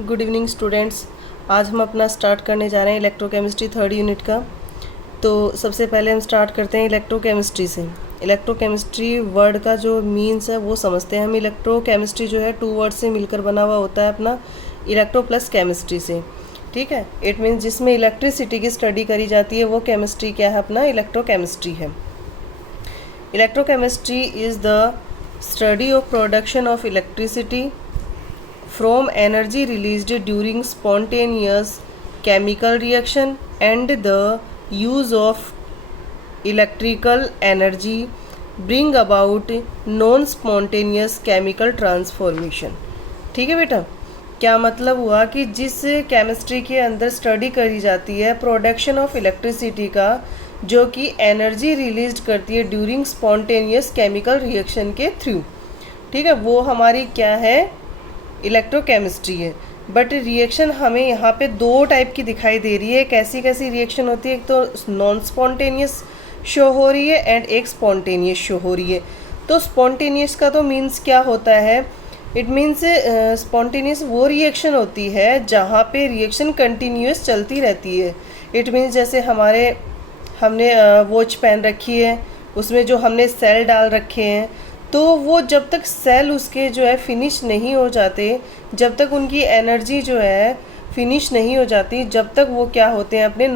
Good evening students. आज हम अपना स्टार्ट करने जा रहे हैं इलेक्ट्रोकेमिस्ट्री थर्ड यूनिट का। तो सबसे पहले हम स्टार्ट करते हैं इलेक्ट्रोकेमिस्ट्री से। इलेक्ट्रोकेमिस्ट्री वर्ड का जो मीन्स है वो समझते हैं हम। इलेक्ट्रोकेमिस्ट्री जो है 2 वर्ड से मिलकर बना हुआ होता है अपना, इलेक्ट्रो प्लस केमिस्ट्री से। ठीक है, इट मीन्स जिसमें इलेक्ट्रिसिटी की स्टडी करी जाती है वो केमिस्ट्री क्या है अपना, इलेक्ट्रोकेमिस्ट्री है। Electrochemistry is the study of production of electricity from energy released during spontaneous chemical reaction and the use of electrical energy bring about non-spontaneous chemical transformation। ठीक है बेटा, क्या मतलब हुआ कि जिस केमिस्ट्री के अंदर स्टडी करी जाती है प्रोडक्शन ऑफ इलेक्ट्रिसिटी का, जो कि एनर्जी रिलीज करती है ड्यूरिंग स्पॉन्टेनियस केमिकल रिएक्शन के थ्रू। ठीक है, वो हमारी क्या है, इलेक्ट्रोकेमिस्ट्री है। बट रिएक्शन हमें यहाँ पे 2 टाइप की दिखाई दे रही है। कैसी कैसी रिएक्शन होती है, एक तो नॉन स्पॉन्टेनियस शो हो रही है एंड एक स्पॉन्टेनियस शो हो रही है। तो स्पॉन्टेनियस का तो मीन्स क्या होता है, इट मीन्स स्पॉन्टेनियस वो रिएक्शन होती है जहाँ पे रिएक्शन कंटिन्यूस चलती रहती है। इट मीन्स जैसे हमने वॉच पहन रखी है, उसमें जो हमने सेल डाल रखे हैं, तो वो जब तक सेल उसके जो है फिनिश नहीं हो जाते, जब तक उनकी एनर्जी जो है फिनिश नहीं हो जाती, जब तक वो क्या होते हैं अपने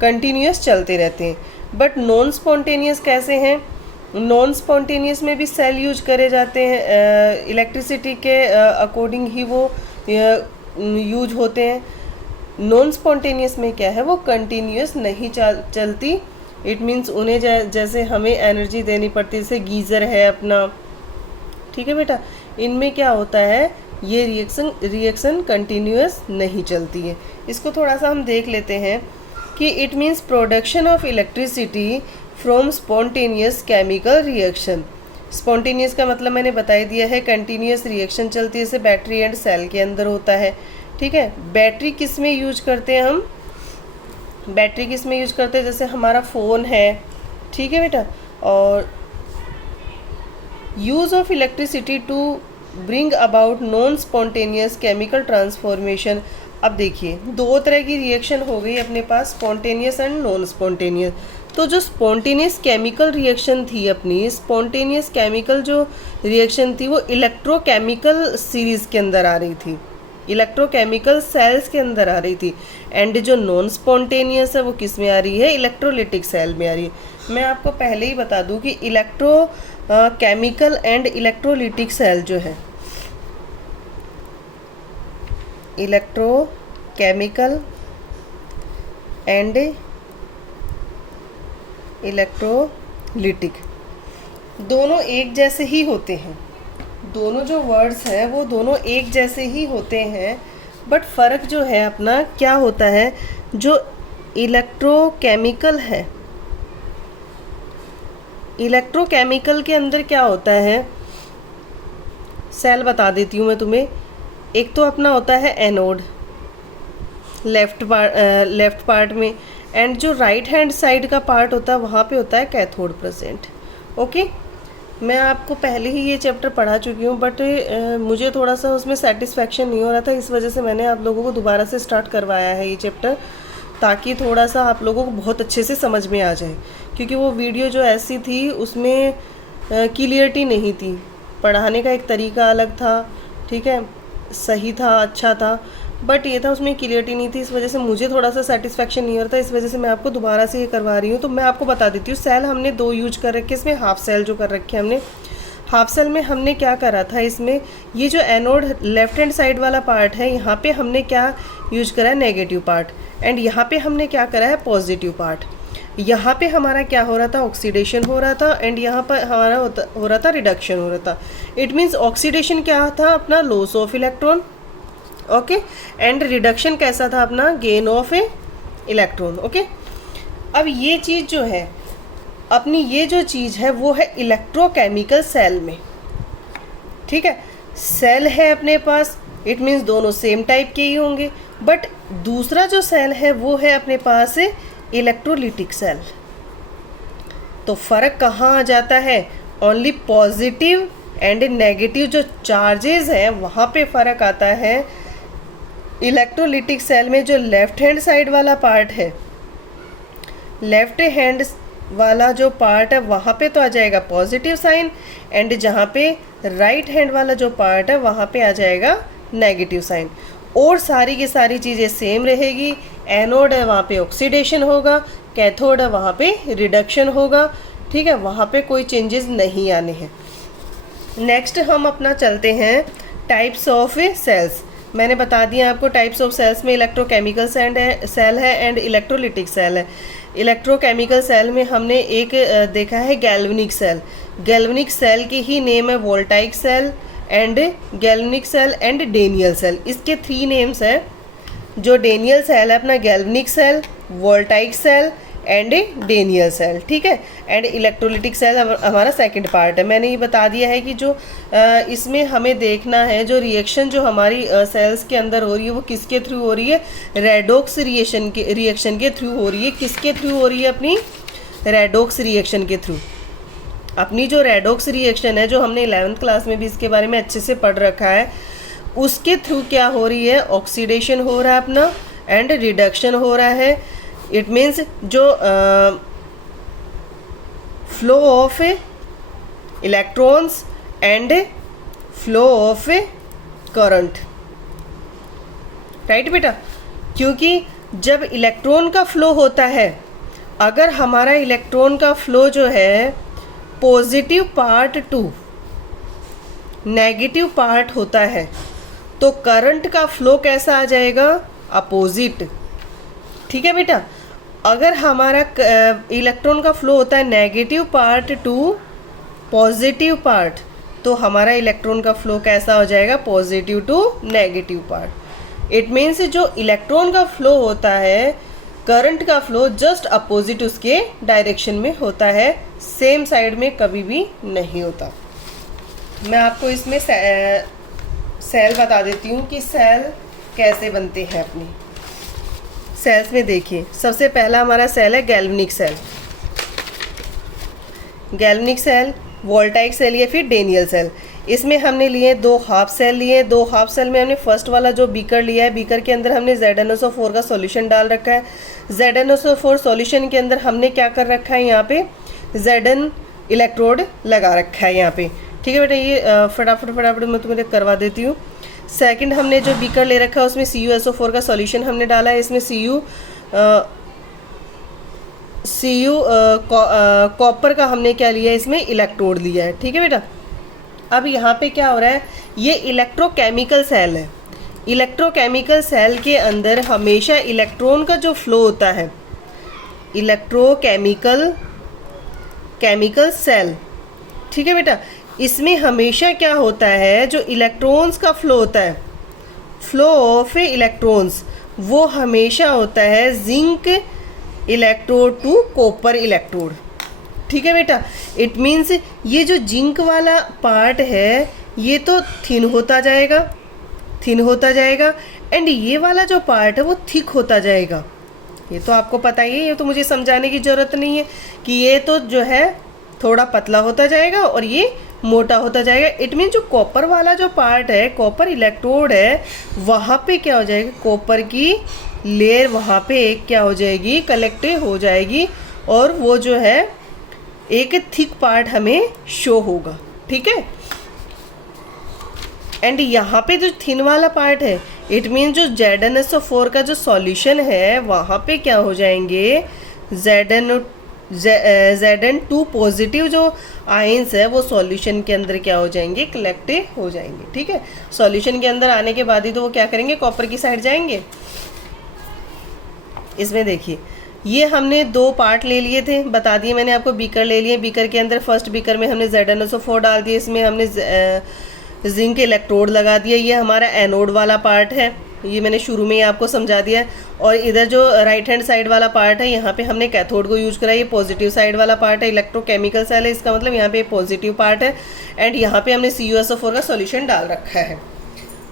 कंटिन्यूस चलते रहते हैं। बट नॉन स्पॉन्टेनियस कैसे हैं, नॉन स्पॉन्टेनियस में भी सेल यूज करे जाते हैं, इलेक्ट्रिसिटी के अकॉर्डिंग ही वो यूज होते हैं। नॉन स्पॉन्टेनियस में क्या है, वो कंटिन्यूस नहीं चलती। इट मीन्स उन्हें जैसे हमें एनर्जी देनी पड़ती है, जैसे गीज़र है अपना। ठीक है बेटा, इनमें क्या होता है, ये रिएक्शन कंटिन्यूस नहीं चलती है। इसको थोड़ा सा हम देख लेते हैं कि it means production of electricity from spontaneous chemical reaction. Spontaneous का मतलब मैंने बता दिया है, कंटिन्यूस रिएक्शन चलती है, जैसे बैटरी एंड सेल के अंदर होता है। ठीक है, बैटरी किस में यूज करते हैं हम, बैटरी किस में यूज करते हैं, जैसे हमारा फ़ोन है। ठीक है बेटा, और use of electricity to bring about non spontaneous chemical transformation. अब देखिए 2 तरह की रिएक्शन हो गई अपने पास, स्पॉन्टेनियस एंड नॉन स्पॉन्टेनियस। तो जो स्पॉन्टेनियस केमिकल रिएक्शन थी अपनी, स्पॉन्टेनियस केमिकल जो रिएक्शन थी वो इलेक्ट्रोकेमिकल सीरीज़ के अंदर आ रही थी, इलेक्ट्रोकेमिकल सेल्स के अंदर आ रही थी। एंड जो नॉन स्पॉन्टेनियस है वो किस में आ रही है, इलेक्ट्रोलिटिक सेल में आ रही है। मैं आपको पहले ही बता दूं कि केमिकल एंड इलेक्ट्रोलिटिक सेल जो है, इलेक्ट्रोकेमिकल एंड इलेक्ट्रोलिटिक दोनों एक जैसे ही होते हैं। दोनों जो वर्ड्स हैं वो दोनों एक जैसे ही होते हैं, बट फ़र्क जो है अपना क्या होता है, जो इलेक्ट्रोकेमिकल है, इलेक्ट्रोकेमिकल के अंदर क्या होता है, सेल बता देती हूँ मैं तुम्हें। एक तो अपना होता है एनोड लेफ्ट पार्ट में, एंड जो राइट हैंड साइड का पार्ट होता है वहाँ पे होता है कैथोड प्रेजेंट। ओके, मैं आपको पहले ही ये चैप्टर पढ़ा चुकी हूँ, बट मुझे थोड़ा सा उसमें सेटिस्फेक्शन नहीं हो रहा था, इस वजह से मैंने आप लोगों को दोबारा से स्टार्ट करवाया है ये चैप्टर, ताकि थोड़ा सा आप लोगों को बहुत अच्छे से समझ में आ जाए। क्योंकि वो वीडियो जो ऐसी थी उसमें क्लियरिटी नहीं थी, पढ़ाने का एक तरीका अलग था। ठीक है, सही था, अच्छा था, बट ये था उसमें क्लियरिटी नहीं थी, इस वजह से मुझे थोड़ा सा सेटिस्फेक्शन नहीं हो रहा था, इस वजह से मैं आपको दोबारा से ये करवा रही हूँ। तो मैं आपको बता देती हूँ, सेल हमने 2 यूज कर रखे, इसमें हाफ सेल जो कर रखे हमने, हाफ सेल में हमने क्या करा था, इसमें ये जो एनोड लेफ्ट हैंड साइड वाला पार्ट है, यहाँ पे हमने क्या यूज करा है, नेगेटिव पार्ट, एंड यहाँ पे हमने क्या करा है, पॉजिटिव पार्ट। यहाँ पे हमारा क्या हो रहा था, ऑक्सीडेशन हो रहा था, एंड यहाँ पर हमारा हो रहा था रिडक्शन हो रहा था। इट मीन्स ऑक्सीडेशन क्या था अपना, loss of electron. Okay, and reduction कैसा था अपना, gain of A electron. Okay, अब ये चीज़ जो है अपनी, ये जो चीज़ है वो है इलेक्ट्रोकेमिकल सेल में। ठीक है, सेल है अपने पास, इट मीन्स दोनों सेम टाइप के ही होंगे, बट दूसरा जो सेल है वो है अपने पास इलेक्ट्रोलिटिक सेल। तो फ़र्क कहाँ आ जाता है, ओनली पॉजिटिव एंड नेगेटिव जो चार्जेस हैं वहाँ पे फ़र्क आता है। इलेक्ट्रोलिटिक सेल में जो लेफ़्ट हैंड साइड वाला पार्ट है, लेफ़्ट हैंड वाला जो पार्ट है वहाँ पे तो आ जाएगा पॉजिटिव साइन, एंड जहाँ पे राइट हैंड वाला जो पार्ट है वहाँ पे आ जाएगा नेगेटिव साइन। और सारी की सारी चीज़ें सेम रहेगी। एनोड है वहाँ पे ऑक्सीडेशन होगा, कैथोड है वहाँ पे रिडक्शन होगा, ठीक है, वहाँ पे कोई चेंजेस नहीं आने हैं। नेक्स्ट हम अपना चलते हैं टाइप्स ऑफ सेल्स। मैंने बता दिया आपको टाइप्स ऑफ सेल्स में इलेक्ट्रोकेमिकल सेल है एंड इलेक्ट्रोलिटिक सेल है। इलेक्ट्रोकेमिकल सेल में हमने एक देखा है गैल्वेनिक सेल। गैल्वेनिक सेल की ही नेम है voltaic cell and galvanic cell and Daniell cell. इसके 3 नेम्स हैं। जो डेनियल सेल है अपना galvanic cell, voltaic cell and Daniell cell, ठीक है। एंड इलेक्ट्रोलिटिक सेल हमारा सेकंड पार्ट है। मैंने ये बता दिया है कि जो इसमें हमें देखना है जो रिएक्शन जो हमारी सेल्स के अंदर हो रही है वो किसके थ्रू हो रही है, रेडॉक्स रिएक्शन के थ्रू हो रही है। किसके थ्रू हो रही है, अपनी रेडॉक्स रिएक्शन के थ्रू। अपनी जो रेडॉक्स रिएक्शन है जो हमने 11th क्लास में भी इसके बारे में अच्छे से पढ़ रखा है, उसके थ्रू क्या हो रही है, ऑक्सीडेशन हो रहा है अपना एंड रिडक्शन हो रहा है। इट मीन्स जो flow of electrons and flow of current, right बेटा। क्योंकि जब इलेक्ट्रॉन का फ्लो होता है, अगर हमारा इलेक्ट्रॉन का फ्लो जो है positive part two negative part होता है, तो करंट का फ्लो कैसा आ जाएगा, अपोजिट, ठीक है बेटा। अगर हमारा इलेक्ट्रॉन का फ्लो होता है negative part to positive part, तो हमारा इलेक्ट्रॉन का फ्लो कैसा हो जाएगा, positive to negative part. It means जो इलेक्ट्रॉन का फ्लो होता है, करंट का फ्लो जस्ट अपोजिट उसके डायरेक्शन में होता है, सेम साइड में कभी भी नहीं होता। मैं आपको इसमें सेल बता देती हूँ कि सेल कैसे बनते हैं। अपनी सेल्स में देखिए, सबसे पहला हमारा सेल है galvanic cell. Galvanic cell, voltaic cell या फिर डेनियल सेल। इसमें हमने लिए 2 हाफ सेल लिए। 2 हाफ सेल में हमने फर्स्ट वाला जो बीकर लिया है, बीकर के अंदर हमने ZnSO4 का सॉल्यूशन डाल रखा है। ZnSO4 सॉल्यूशन के अंदर हमने क्या कर रखा है, यहाँ पे Zn इलेक्ट्रोड लगा रखा है यहाँ पे, ठीक है बेटा। ये फटाफट मैं तुम्हें करवा देती हूँ। सेकंड हमने जो बीकर ले रखा है उसमें CuSO4 का सॉल्यूशन हमने डाला है। इसमें कॉपर का हमने क्या लिया है, इसमें इलेक्ट्रोड लिया है, ठीक है बेटा। अब यहाँ पे क्या हो रहा है, ये इलेक्ट्रोकेमिकल सेल है। इलेक्ट्रोकेमिकल सेल के अंदर हमेशा इलेक्ट्रॉन का जो फ्लो होता है, इलेक्ट्रोकेमिकल सेल, ठीक है बेटा। इसमें हमेशा क्या होता है, जो इलेक्ट्रॉन्स का फ्लो होता है, फ्लो ऑफ इलेक्ट्रॉन्स, वो हमेशा होता है zinc electrode to copper electrode, ठीक है बेटा। इट मीन्स ये जो जिंक वाला पार्ट है ये तो थिन होता जाएगा एंड ये वाला जो पार्ट है वो थिक होता जाएगा। ये तो आपको पता ही है, ये तो मुझे समझाने की ज़रूरत नहीं है कि ये तो जो है थोड़ा पतला होता जाएगा और ये मोटा होता जाएगा। इट मीन जो कॉपर वाला जो पार्ट है, कॉपर इलेक्ट्रोड है, वहाँ पे क्या हो जाएगा, कॉपर की लेयर वहाँ पे एक क्या हो जाएगी, कलेक्ट हो जाएगी और वो जो है एक थिक पार्ट हमें शो होगा, ठीक है। एंड यहाँ पे जो थिन वाला पार्ट है, इट मीन जो ZnSO4 का जो सॉल्यूशन है वहाँ पे क्या हो जाएंगे, Zn2 पॉजिटिव जो आयंस है वो सॉल्यूशन के अंदर क्या हो जाएंगे, कलेक्ट हो जाएंगे, ठीक है। सॉल्यूशन के अंदर आने के बाद ही तो वो क्या करेंगे, कॉपर की साइड जाएंगे। इसमें देखिए, ये हमने 2 पार्ट ले लिए थे, बता दिए मैंने आपको। बीकर ले लिए, बीकर के अंदर फर्स्ट बीकर में हमने ZnSO4 डाल दिया, इसमें हमने जिंक इलेक्ट्रोड लगा दिया। ये हमारा एनोड वाला पार्ट है, ये मैंने शुरू में ही आपको समझा दिया है। और इधर जो राइट हैंड साइड वाला पार्ट है, यहाँ पे हमने कैथोड को यूज करा। ये पॉजिटिव साइड वाला पार्ट है, इलेक्ट्रोकेमिकल सेल है, इसका मतलब यहाँ पे पॉजिटिव पार्ट है। एंड यहाँ पे हमने CuSO4 का सॉल्यूशन डाल रखा है।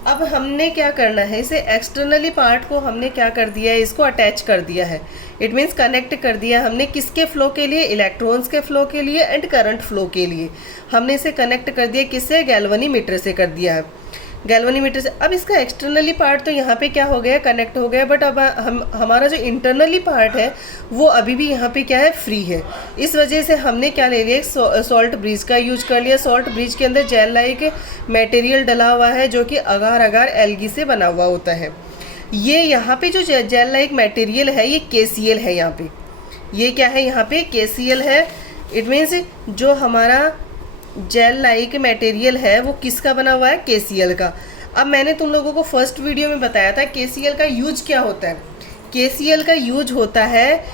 अब हमने क्या करना है, इसे एक्सटर्नली पार्ट को हमने क्या कर दिया है, इसको अटैच कर दिया है। इट मीन्स कनेक्ट कर दिया हमने, किसके फ्लो के लिए, इलेक्ट्रॉन्स के फ्लो के लिए एंड करंट फ्लो के लिए। हमने इसे कनेक्ट कर दिया, किससे, गैल्वेनीमीटर से कर दिया है, गैल्वेनीमीटर से। अब इसका एक्सटर्नली पार्ट तो यहाँ पे क्या हो गया, कनेक्ट हो गया, बट अब हमारा जो इंटरनली पार्ट है वो अभी भी यहाँ पे क्या है, फ्री है। इस वजह से हमने क्या ले लिया, सॉल्ट ब्रिज का यूज कर लिया। सॉल्ट ब्रिज के अंदर जेल लाइक मटेरियल डला हुआ है जो कि अगार अगार एल्गी से बना हुआ होता है। ये यहाँ पे जो जेल लाइक मटेरियल है ये KCl है। यहाँ पे ये क्या है, यहाँ पे KCl है। इट मीन्स जो हमारा जेल लाइक मटेरियल है वो किसका बना हुआ है, KCl का। अब मैंने तुम लोगों को फर्स्ट वीडियो में बताया था KCl का यूज क्या होता है। KCl का यूज होता है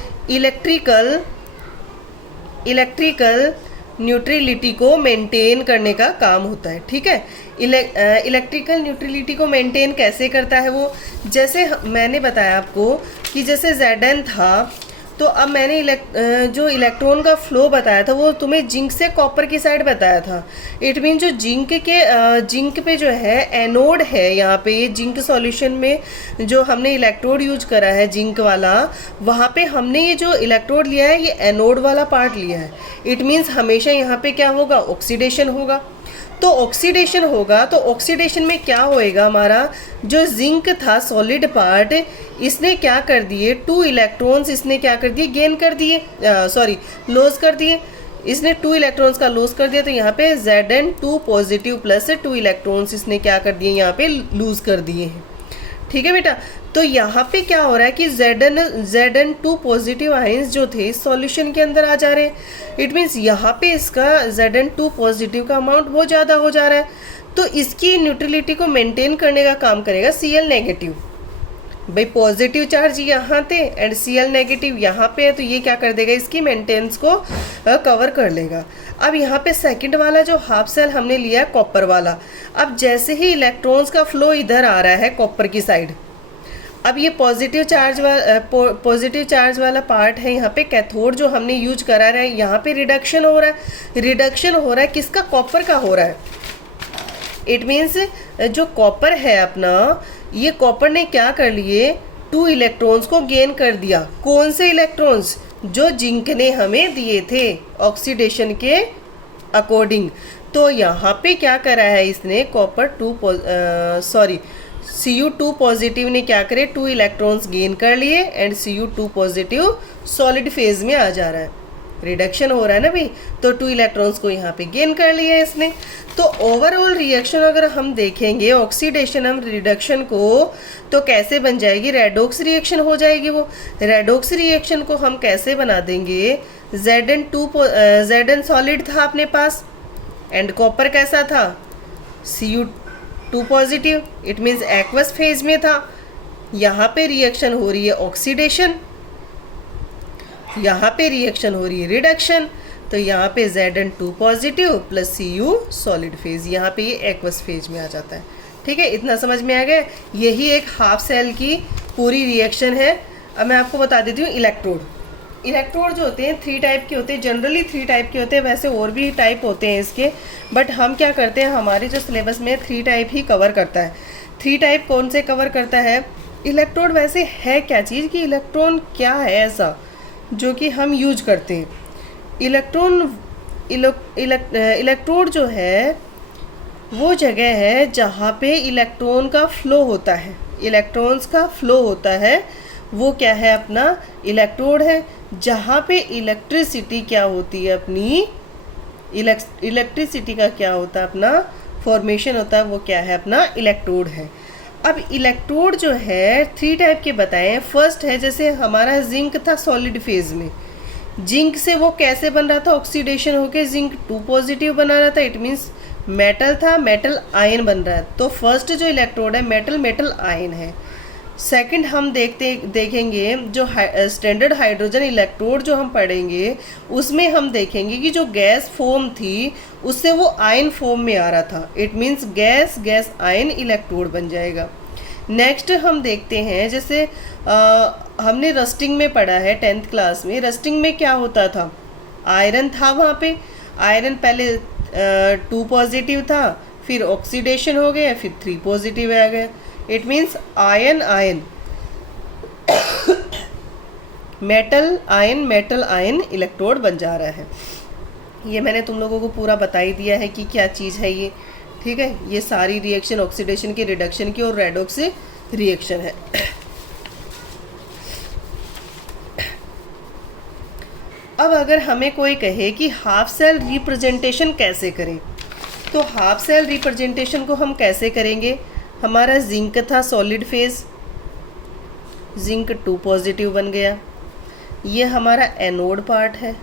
इलेक्ट्रिकल न्यूट्रलिटी को मेंटेन करने का काम होता है। ठीक है, इलेक्ट्रिकल न्यूट्रलिटी को मेंटेन कैसे करता है वो, जैसे मैंने बताया आपको कि जैसे Zn था, तो अब मैंने जो इलेक्ट्रॉन का फ्लो बताया था वो तुम्हें जिंक से कॉपर की साइड बताया था। इट मीन जो जिंक पे जो है एनोड है, यहाँ पे ये जिंक सॉल्यूशन में जो हमने इलेक्ट्रोड यूज करा है जिंक वाला, वहाँ पे हमने ये जो इलेक्ट्रोड लिया है ये एनोड वाला पार्ट लिया है। इट मीन्स हमेशा यहाँ पे क्या होगा, ऑक्सीडेशन होगा। तो ऑक्सीडेशन होगा, तो ऑक्सीडेशन में क्या होएगा, हमारा जो जिंक था सॉलिड पार्ट, इसने क्या कर दिए, 2 इलेक्ट्रॉन्स इसने क्या कर दिए, गेन कर दिए, लॉस कर दिए। इसने 2 इलेक्ट्रॉन्स का लॉस कर दिया, तो यहाँ पे Zn2 पॉजिटिव प्लस 2 इलेक्ट्रॉन्स इसने क्या कर दिए, यहाँ पे लूज कर दिए हैं। ठीक है बेटा, तो यहाँ पे क्या हो रहा है कि Zn2 पॉजिटिव आयंस जो थे सॉल्यूशन के अंदर आ जा रहे हैं। इट मीन्स यहाँ पे इसका Zn2 पॉजिटिव का अमाउंट बहुत ज़्यादा हो जा रहा है, तो इसकी न्यूट्रलिटी को मेंटेन करने का काम करेगा Cl नेगेटिव। भाई पॉजिटिव चार्ज यहाँ थे एंड Cl नेगेटिव यहाँ पे है, तो ये क्या कर देगा, इसकी मेंटेनेंस को कवर कर लेगा। अब यहाँ पे सेकंड वाला जो हाफ सेल हमने लिया कॉपर वाला, अब जैसे ही इलेक्ट्रॉन्स का फ्लो इधर आ रहा है कॉपर की साइड, अब ये पॉजिटिव चार्ज वाला पार्ट है, यहाँ पे कैथोड जो हमने यूज करा रहा है, यहाँ पे रिडक्शन हो रहा है, किसका, कॉपर का हो रहा है। इट मीन्स जो कॉपर है अपना, ये कॉपर ने क्या कर लिए, 2 इलेक्ट्रॉन्स को गेन कर दिया। कौन से इलेक्ट्रॉन्स, जो जिंक ने हमें दिए थे ऑक्सीडेशन के अकॉर्डिंग। तो यहाँ पे क्या करा है इसने, Cu2 पॉजिटिव ने क्या करे, 2 इलेक्ट्रॉन्स गेन कर लिए and Cu2 positive solid phase में आ जा रहा है, रिडक्शन हो रहा है ना भाई, तो 2 इलेक्ट्रॉन्स को यहाँ पे गेन कर लिया है इसने। तो ओवरऑल रिएक्शन अगर हम देखेंगे ऑक्सीडेशन हम रिडक्शन को, तो कैसे बन जाएगी, रेडॉक्स रिएक्शन हो जाएगी। वो रेडॉक्स रिएक्शन को हम कैसे बना देंगे, Zn सॉलिड था अपने पास एंड कॉपर कैसा था, Cu2 positive, it means aqueous phase में था। यहाँ पे रिएक्शन हो रही है ऑक्सीडेशन, यहाँ पे रिएक्शन हो रही है रिडक्शन, तो यहाँ पे Zn2 positive plus Cu solid phase, यहाँ पे ये एक्वस फेज में आ जाता है। ठीक है, इतना समझ में आ गया। यही एक हाफ सेल की पूरी रिएक्शन है। अब मैं आपको बता देती हूँ इलेक्ट्रोड जो होते हैं 3 टाइप के होते हैं, जनरली 3 टाइप के होते हैं, वैसे और भी टाइप होते हैं इसके, बट हम क्या करते हैं, हमारे जो सिलेबस में 3 टाइप ही कवर करता है। 3 टाइप कौन से कवर करता है, इलेक्ट्रोड वैसे है क्या चीज़, कि इलेक्ट्रॉन क्या है ऐसा जो कि हम यूज करते हैं। इलेक्ट्रोड जो है वो जगह है जहाँ पे इलेक्ट्रॉन का फ्लो होता है, इलेक्ट्रॉन्स का फ्लो होता है, वो क्या है, अपना इलेक्ट्रोड है। जहाँ पे इलेक्ट्रिसिटी क्या होती है, अपनी इलेक्ट्रिसिटी का क्या होता है, अपना फॉर्मेशन होता है, वो क्या है, अपना इलेक्ट्रोड है। अब इलेक्ट्रोड जो है 3 टाइप के बताए। फर्स्ट है, जैसे हमारा जिंक था सॉलिड फेज में, जिंक से वो कैसे बन रहा था, ऑक्सीडेशन होके Zinc2 पॉजिटिव बना रहा था, इट मीन्स मेटल था, मेटल आयन बन रहा है। तो फर्स्ट जो इलेक्ट्रोड है मेटल आयन है। सेकंड हम देखेंगे जो स्टैंडर्ड हाइड्रोजन इलेक्ट्रोड जो हम पढ़ेंगे, उसमें हम देखेंगे कि जो गैस फॉर्म थी उससे वो आयन फॉर्म में आ रहा था, it means gas ion electrode बन जाएगा। नेक्स्ट हम देखते हैं, जैसे हमने रस्टिंग में पढ़ा है 10th क्लास में, रस्टिंग में क्या होता था, आयरन था, वहाँ पे आयरन पहले 2 पॉजिटिव था, फिर ऑक्सीडेशन हो गया, फिर 3 पॉजिटिव आ गया। It means ion ion metal ion electrode बन जा रहा है। ये मैंने तुम लोगों को पूरा बता ही दिया है कि क्या चीज़ है ये, ठीक है। ये सारी रिएक्शन ऑक्सीडेशन की, रिडक्शन की और रेडॉक्स रिएक्शन है। अब अगर हमें कोई कहे कि हाफ सेल रिप्रेजेंटेशन कैसे करें, तो हाफ सेल रिप्रेजेंटेशन को हम कैसे करेंगे। हमारा जिंक था सॉलिड फेज, जिंक 2 पॉजिटिव बन गया। ये हमारा एनोड पार्ट है।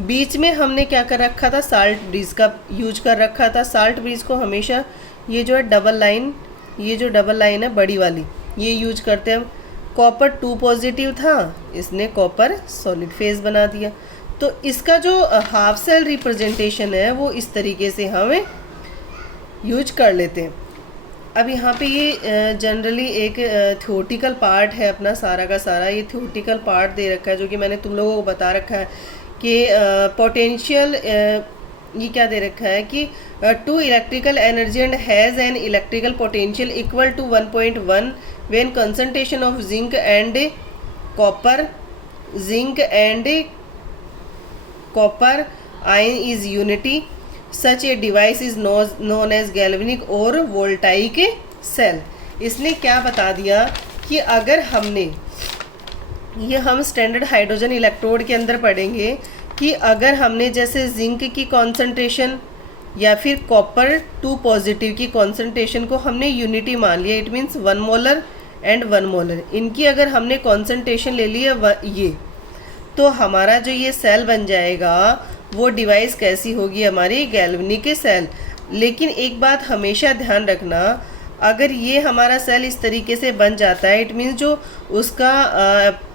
बीच में हमने क्या कर रखा था, साल्ट ब्रिज का यूज कर रखा था। साल्ट ब्रिज को हमेशा ये जो है डबल लाइन, ये जो डबल लाइन है बड़ी वाली, ये यूज करते हैं। कॉपर 2 पॉजिटिव था, इसने कॉपर सॉलिड फेज बना दिया। तो इसका जो हाफ सेल रिप्रेजेंटेशन है वो इस तरीके से हमें यूज कर लेते हैं। अब यहाँ पे ये जनरली एक थ्योरेटिकल पार्ट है अपना सारा का सारा। ये थ्योरेटिकल पार्ट दे रखा है जो कि मैंने तुम लोगों को बता रखा है कि पोटेंशियल, ये क्या दे रखा है कि 2 electrical energy and has an electrical potential equal to 1.1 when concentration of zinc and copper ion is unity. Such a device is known as galvanic और वोल्टाइक सेल। इसने क्या बता दिया कि अगर हमने, ये हम स्टैंडर्ड हाइड्रोजन इलेक्ट्रोड के अंदर पढ़ेंगे कि अगर हमने जैसे जिंक की कॉन्सेंट्रेशन या फिर कॉपर 2 पॉजिटिव की कॉन्सेंट्रेशन को हमने यूनिटी मान लिया, it means 1 molar and 1 molar, इनकी अगर हमने कॉन्सेंट्रेशन ले ली है ये, तो हमारा जो ये सेल बन जाएगा वो डिवाइस कैसी होगी, हमारी गैल्वेनिक सेल। लेकिन एक बात हमेशा ध्यान रखना, अगर ये हमारा सेल इस तरीके से बन जाता है, इट मीन्स जो उसका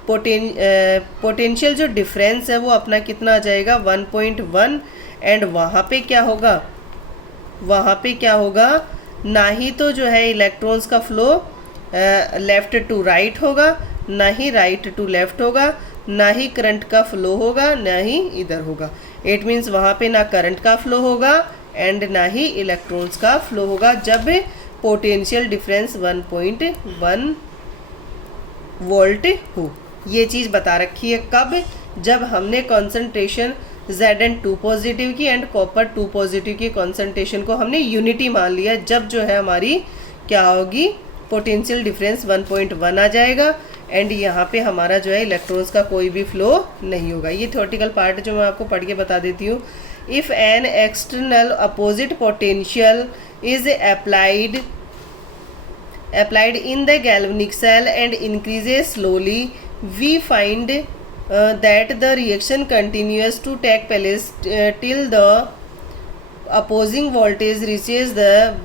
पोटेंशियल जो डिफरेंस है वो अपना कितना आ जाएगा 1.1। एंड वहाँ पे क्या होगा, ना ही तो जो है इलेक्ट्रॉन्स का फ्लो लेफ़्ट टू राइट होगा, ना ही राइट टू लेफ़्ट होगा, ना ही करंट का फ्लो होगा, ना ही इधर होगा। इट मीन्स वहाँ पे ना करंट का फ्लो होगा एंड ना ही इलेक्ट्रॉन्स का फ्लो होगा जब पोटेंशियल डिफरेंस 1.1 वोल्ट हो। ये चीज़ बता रखी है कब, जब हमने कॉन्सेंट्रेशन Zn 2 पॉजिटिव की एंड कॉपर 2 पॉजिटिव की कॉन्सेंट्रेशन को हमने यूनिटी मान लिया, जब जो है हमारी क्या होगी, पोटेंशियल डिफरेंस 1.1 आ जाएगा एंड यहाँ पे हमारा जो है इलेक्ट्रॉन्स का कोई भी फ्लो नहीं होगा। ये थ्योरेटिकल पार्ट जो मैं आपको पढ़ के बता देती हूँ। If an external opposite potential is applied in the galvanic cell and increases slowly, we find that the reaction continues to take place till the opposing voltage reaches the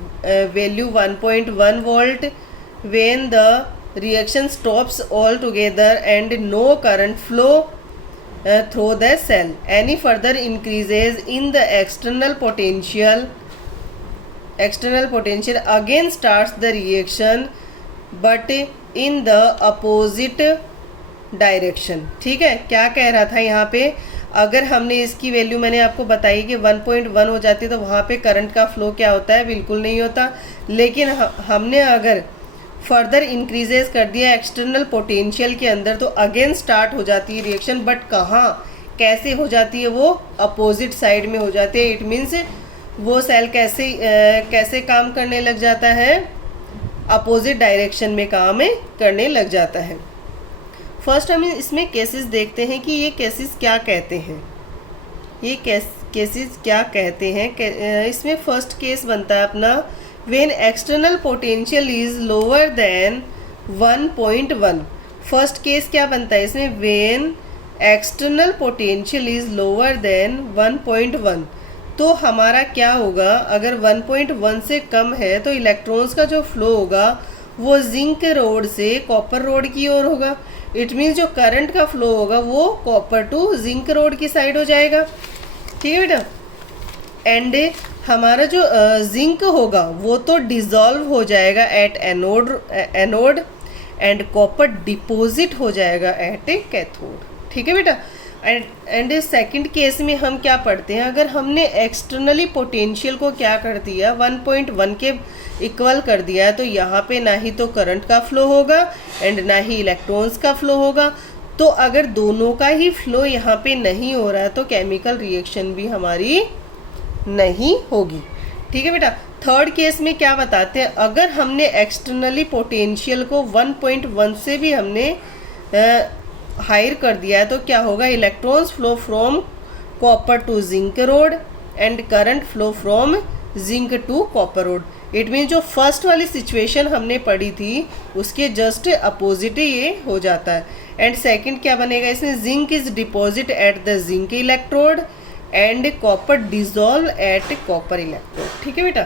value 1.1 volt, when the reaction stops altogether and no current flow through the cell. Any further increases in the external potential again starts the reaction but in the opposite direction. ठीक है, क्या कह रहा था यहाँ पे, अगर हमने इसकी वैल्यू मैंने आपको बताई कि 1.1 हो जाती है तो वहाँ पे करंट का फ्लो क्या होता है, बिल्कुल नहीं होता। लेकिन हमने अगर फर्दर इंक्रीजेस कर दिया एक्सटर्नल पोटेंशियल के अंदर तो अगेन स्टार्ट हो जाती है रिएक्शन, बट कहाँ कैसे हो जाती है, वो अपोजिट साइड में हो जाती है। इट मीन्स वो सेल कैसे काम करने लग जाता है, अपोजिट डायरेक्शन में काम करने लग जाता है। फर्स्ट हम इसमें केसेस देखते हैं कि ये केसेस क्या कहते हैं, ये केसेस क्या कहते हैं। इसमें फर्स्ट केस बनता है अपना when external potential is lower than 1.1। First case क्या बनता है इसमें, when external potential is lower than 1.1। तो हमारा क्या होगा, अगर 1.1 से कम है तो इलेक्ट्रॉन्स का जो फ्लो होगा वो जिंक रोड से कॉपर रोड की ओर होगा। इट मीन्स जो करंट का फ्लो होगा वो कॉपर टू जिंक रोड की साइड हो जाएगा। ठीक है बेटा, एंड हमारा जो जिंक होगा वो तो डिज़ोल्व हो जाएगा at anode and copper deposit हो जाएगा एट कैथोड। ठीक है बेटा, एंड सेकंड केस में हम क्या पढ़ते हैं, अगर हमने एक्सटर्नली पोटेंशियल को क्या कर दिया 1.1 के इक्वल कर दिया है, तो यहाँ पे ना ही तो करंट का फ्लो होगा एंड ना ही इलेक्ट्रॉन्स का फ्लो होगा। तो अगर दोनों का ही फ्लो यहाँ पे नहीं हो रहा है तो केमिकल रिएक्शन भी हमारी नहीं होगी। ठीक है बेटा। थर्ड केस में क्या बताते हैं, अगर हमने एक्सटर्नली पोटेंशियल को 1.1 से भी हमने हायर कर दिया है तो क्या होगा, electrons flow from copper to zinc rod and current flow from zinc to copper rod. It mean जो फर्स्ट वाली सिचुएशन हमने पढ़ी थी उसके जस्ट अपोजिट ये हो जाता है। एंड सेकंड क्या बनेगा इसमें, zinc is deposit at the zinc electrode and copper dissolve at copper electrode. ठीक है बेटा।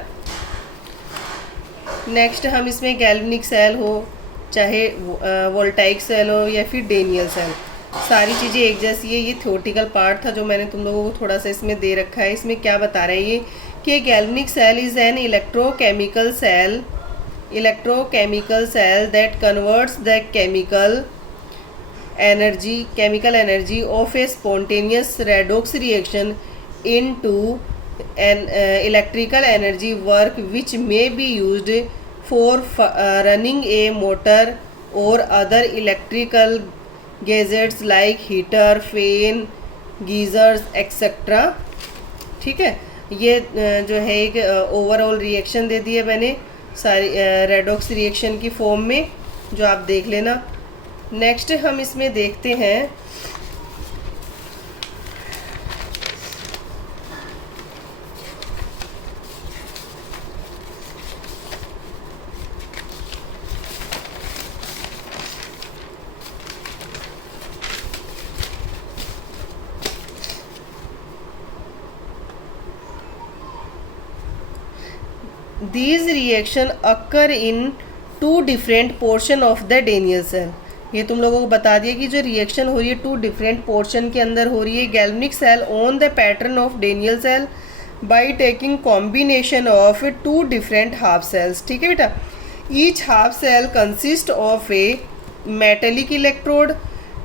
नेक्स्ट हम इसमें गैल्वेनिक सेल हो चाहे वोल्टाइक सेल हो या फिर डेनियल सेल, सारी चीज़ें एक जैसी है। ये थ्योरेटिकल पार्ट था जो मैंने तुम लोगों को थोड़ा सा इसमें दे रखा है। इसमें क्या बता रहा है ये कि galvanic cell is an electrochemical cell that converts the chemical energy of a spontaneous redox reaction into an electrical energy work which may be used for running a motor or other electrical gadgets like heater, fan, geysers etc. ठीक है। ये जो है एक overall reaction दे दी है मैंने सारी redox reaction की फॉर्म में, जो आप देख लेना। नेक्स्ट हम इसमें देखते हैं these reaction occur in two different portion of the Daniell cell। ये तुम लोगों को बता दिया कि जो रिएक्शन हो रही है टू डिफरेंट पोर्शन के अंदर हो रही है। Galvanic cell on the pattern of Daniell cell by taking combination of two different half cells. ठीक है बेटा। Each half cell consist of a metallic electrode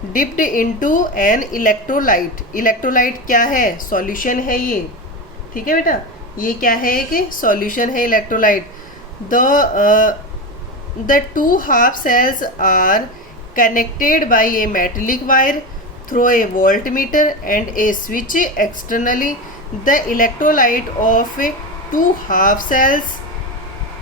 dipped into an electrolyte. Electrolyte क्या है, सॉल्यूशन है ये। ठीक है बेटा। ये क्या है कि सॉल्यूशन है electrolyte. The two half cells are connected by a metallic wire through a voltmeter and a switch externally. The electrolyte of two half cells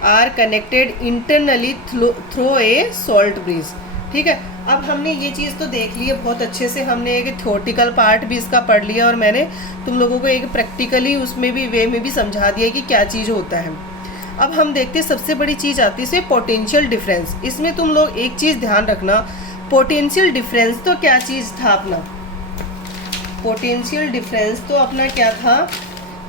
are connected internally through a salt bridge। ठीक है। अब हमने ये चीज़ तो देख ली है बहुत अच्छे से, हमने एक थ्योरेटिकल पार्ट भी इसका पढ़ लिया और मैंने तुम लोगों को एक प्रैक्टिकली उसमें भी वे में भी समझा दिया कि क्या चीज़ होता है। अब हम देखते हैं सबसे बड़ी चीज़ आती है पोटेंशियल डिफरेंस। इसमें तुम लोग एक चीज़ ध्यान रखना, पोटेंशियल डिफरेंस तो क्या चीज़ था अपना, पोटेंशियल डिफरेंस तो अपना क्या था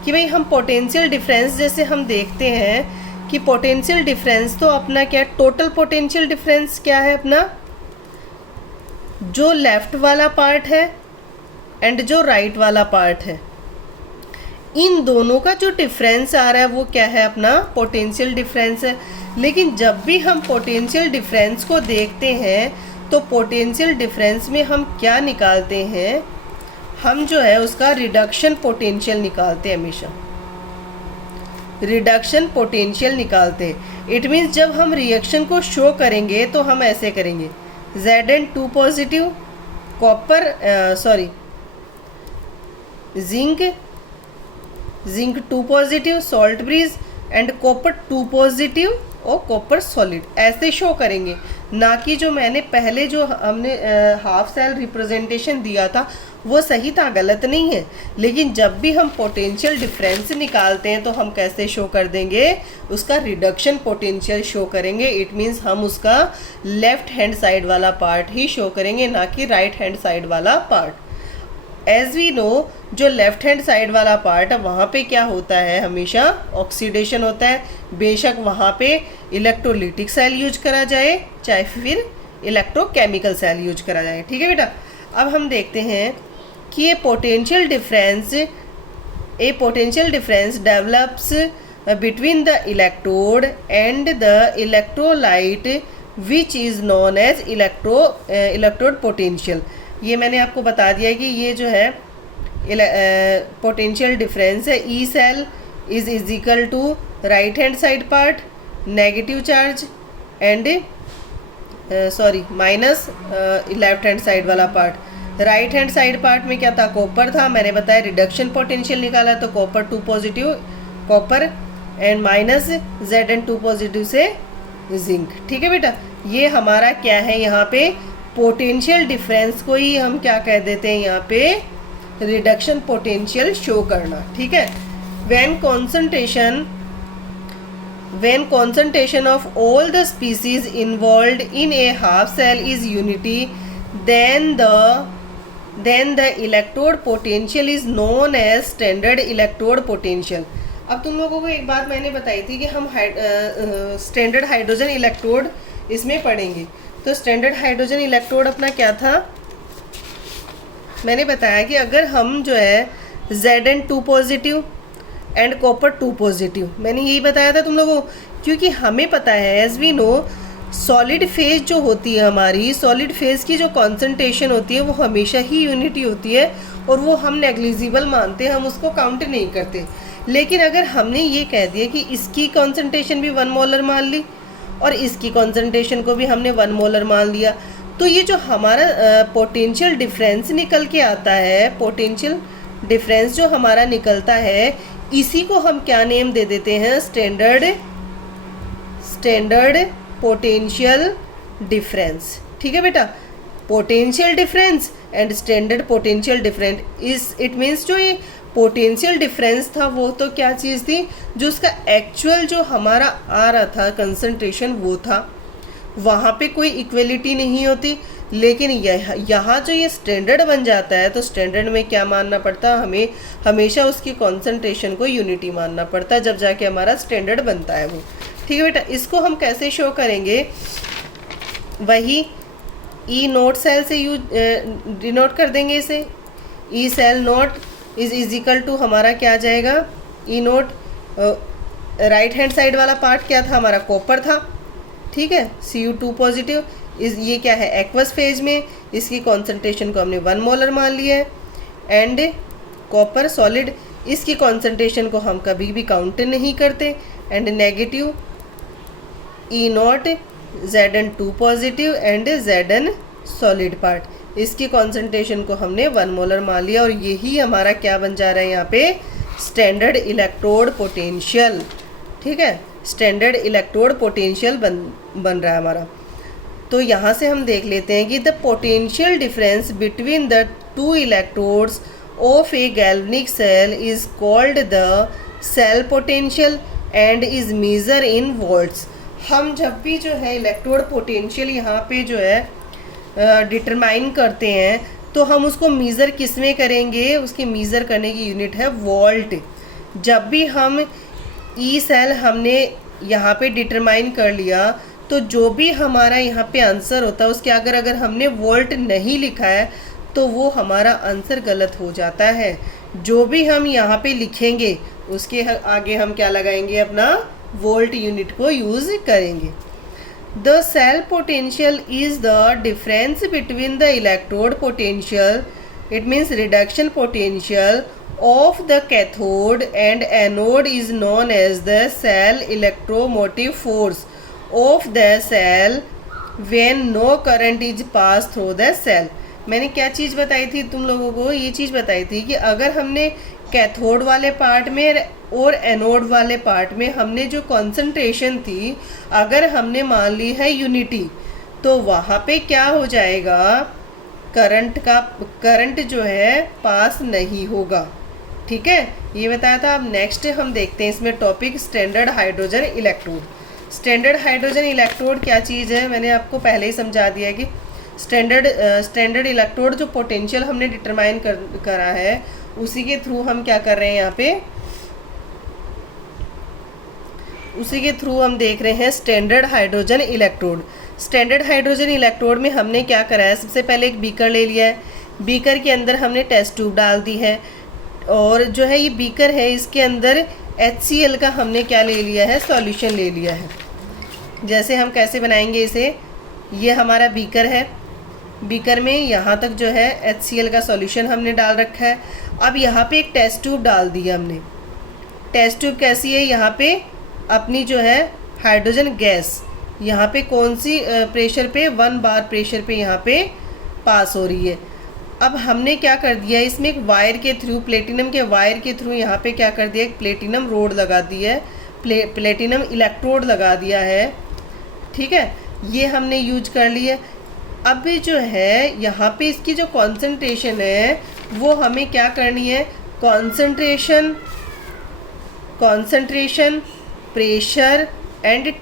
कि भाई हम पोटेंशियल डिफरेंस जैसे हम देखते हैं कि पोटेंशियल डिफरेंस तो अपना क्या, टोटल पोटेंशियल डिफरेंस क्या है अपना, जो लेफ्ट वाला पार्ट है एंड जो राइट वाला पार्ट है, इन दोनों का जो डिफरेंस आ रहा है वो क्या है अपना पोटेंशियल डिफरेंस है। लेकिन जब भी हम पोटेंशियल डिफरेंस को देखते हैं तो पोटेंशियल डिफरेंस में हम क्या निकालते हैं, हम जो है उसका रिडक्शन पोटेंशियल निकालते हैं, हमेशा रिडक्शन पोटेंशियल निकालते हैं। इट मीन्स जब हम रिएक्शन को शो करेंगे तो हम ऐसे करेंगे, Zn2 positive copper zinc 2 positive salt bridge and copper 2 positive और कॉपर सॉलिड, ऐसे शो करेंगे। ना कि जो मैंने पहले जो हमने हाफ सेल रिप्रेजेंटेशन दिया था वो सही था, गलत नहीं है। लेकिन जब भी हम पोटेंशियल डिफरेंस निकालते हैं तो हम कैसे शो कर देंगे, उसका रिडक्शन पोटेंशियल शो करेंगे। इट मीन्स हम उसका लेफ्ट हैंड साइड वाला पार्ट ही शो करेंगे, ना कि राइट हैंड साइड वाला पार्ट। एज वी नो जो लेफ्ट हैंड साइड वाला पार्ट है वहाँ पे क्या होता है, हमेशा ऑक्सीडेशन होता है। बेशक वहाँ पे इलेक्ट्रोलिटिक सेल यूज करा जाए चाहे फिर इलेक्ट्रोकेमिकल सेल यूज करा जाए। ठीक है बेटा। अब हम देखते हैं कि ये potential difference develops between the electrode and the electrolyte which is known as electrode potential. ये मैंने आपको बता दिया कि ये जो है पोटेंशियल डिफरेंस है। E cell is equal to right hand side part negative charge and minus left hand side वाला part. Right hand side part में क्या था, कॉपर था, मैंने बताया रिडक्शन पोटेंशियल निकाला तो copper 2 positive copper and minus Zn 2 positive से जिंक। ठीक है बेटा, ये हमारा क्या है, यहाँ पे पोटेंशियल डिफरेंस को ही हम क्या कह देते हैं, यहाँ पे रिडक्शन पोटेंशियल शो करना। ठीक है, when concentration of all the species involved in a half cell is unity, then the electrode potential is known as standard electrode potential। अब तुम लोगों को एक बात मैंने बताई थी कि हम स्टैंडर्ड हाइड्रोजन इलेक्ट्रोड इसमें पढ़ेंगे। तो स्टैंडर्ड हाइड्रोजन इलेक्ट्रोड अपना क्या था, मैंने बताया कि अगर हम जो है Zn 2 positive and copper 2 positive, मैंने यही बताया था तुम लोगों, क्योंकि हमें पता है as we know solid phase जो होती है हमारी, सॉलिड फेज की जो कॉन्सेंट्रेशन होती है वो हमेशा ही यूनिटी होती है और वो हम नेग्लिजिबल मानते हैं, हम उसको काउंट नहीं करते। लेकिन अगर हमने ये कह दिया कि इसकी कॉन्सेंट्रेशन भी 1 मोलर मान ली और इसकी कॉन्सेंट्रेशन को भी हमने 1 मोलर मान लिया, तो ये जो हमारा पोटेंशियल डिफरेंस निकल के आता है, पोटेंशियल डिफरेंस जो हमारा निकलता है, इसी को हम क्या नेम दे देते हैं, स्टैंडर्ड पोटेंशियल डिफरेंस। ठीक है बेटा, potential difference and standard potential difference it means जो ये पोटेंशियल डिफरेंस था वो तो क्या चीज़ थी, जो उसका एक्चुअल जो हमारा आ रहा था कंसंट्रेशन वो था, वहाँ पे कोई इक्वलिटी नहीं होती। लेकिन यहाँ जो ये स्टैंडर्ड बन जाता है तो स्टैंडर्ड में क्या मानना पड़ता है, हमें हमेशा उसकी कॉन्सेंट्रेशन को यूनिटी मानना पड़ता है, जब जाके हमारा स्टैंडर्ड बनता है वो। ठीक है बेटा, इसको हम कैसे शो करेंगे, वही ई नोट सेल से डिनोट कर देंगे इसे। E cell nought is equal to हमारा क्या आ जाएगा, E nought right hand side वाला पार्ट क्या था हमारा, कॉपर था। ठीक है, Cu2 पॉजिटिव ये क्या है, एक्वस फेज में, इसकी कॉन्सेंट्रेशन को हमने 1 मोलर मान लिया है। एंड कॉपर सॉलिड, इसकी कॉन्सेंट्रेशन को हम कभी भी काउंट नहीं करते। And negative E not Zn 2 positive and Zn solid part, इसकी कॉन्सेंट्रेशन को हमने 1 मोलर मान लिया और यही हमारा क्या बन जा रहा है यहाँ पे, स्टैंडर्ड इलेक्ट्रोड पोटेंशियल। ठीक है, स्टैंडर्ड इलेक्ट्रोड पोटेंशियल बन रहा है हमारा। तो यहाँ से हम देख लेते हैं कि the potential difference between the 2 electrodes of a galvanic cell is called the cell potential and is measure in volts. हम जब भी जो है इलेक्ट्रोड पोटेंशियल यहाँ पे जो है डिटरमाइन करते हैं तो हम उसको मीज़र किस में करेंगे, उसकी मीज़र करने की यूनिट है वोल्ट। जब भी हम ई सेल हमने यहाँ पे डिटरमाइन कर लिया तो जो भी हमारा यहाँ पे आंसर होता है उसके अगर हमने वोल्ट नहीं लिखा है तो वो हमारा आंसर गलत हो जाता है। जो भी हम यहाँ पे लिखेंगे उसके आगे हम क्या लगाएंगे, अपना वोल्ट यूनिट को यूज़ करेंगे। The cell potential is the difference between the electrode potential, it means reduction potential of the cathode and anode is known as the cell electromotive force of the cell when no current is passed through the cell। मैंने क्या चीज़ बताई थी तुम लोगों को, ये चीज़ बताई थी कि अगर हमने कैथोड वाले पार्ट में और एनोड वाले पार्ट में हमने जो कॉन्सेंट्रेशन थी अगर हमने मान ली है यूनिटी, तो वहाँ पे क्या हो जाएगा, करंट जो है पास नहीं होगा। ठीक है, ये बताया था। अब नेक्स्ट हम देखते हैं इसमें topic standard hydrogen electrode. Standard hydrogen electrode क्या चीज़ है, मैंने आपको पहले ही समझा दिया कि स्टैंडर्ड इलेक्ट्रोड जो पोटेंशियल हमने डिटरमाइन करा है उसी के थ्रू हम क्या कर रहे हैं यहाँ पे, उसी के थ्रू हम देख रहे हैं standard hydrogen electrode. Standard hydrogen electrode में हमने क्या करा है, सबसे पहले एक बीकर ले लिया है, बीकर के अंदर हमने टेस्ट ट्यूब डाल दी है और जो है ये बीकर है इसके अंदर HCl का हमने क्या ले लिया है, सॉल्यूशन ले लिया है। जैसे हम कैसे बनाएंगे इसे, ये हमारा बीकर है, बीकर में यहाँ तक जो है HCl का सॉल्यूशन हमने डाल रखा है। अब यहाँ पे एक टेस्ट ट्यूब डाल दिया हमने। टेस्ट ट्यूब कैसी है, यहाँ पे अपनी जो है हाइड्रोजन गैस यहाँ पे कौन सी प्रेशर पे, 1 बार प्रेशर पे यहाँ पे पास हो रही है। अब हमने क्या कर दिया, इसमें एक वायर के थ्रू, प्लेटिनम के वायर के थ्रू यहाँ पे क्या कर दिया, एक प्लेटिनम रोड लगा दी है, प्लेटिनम इलेक्ट्रोड लगा दिया है। ठीक है, ये हमने यूज कर लिया। अब जो है यहाँ पे इसकी जो कॉन्सेंट्रेशन है वो हमें क्या करनी है, कॉन्सेंट्रेशन, प्रेशर एंड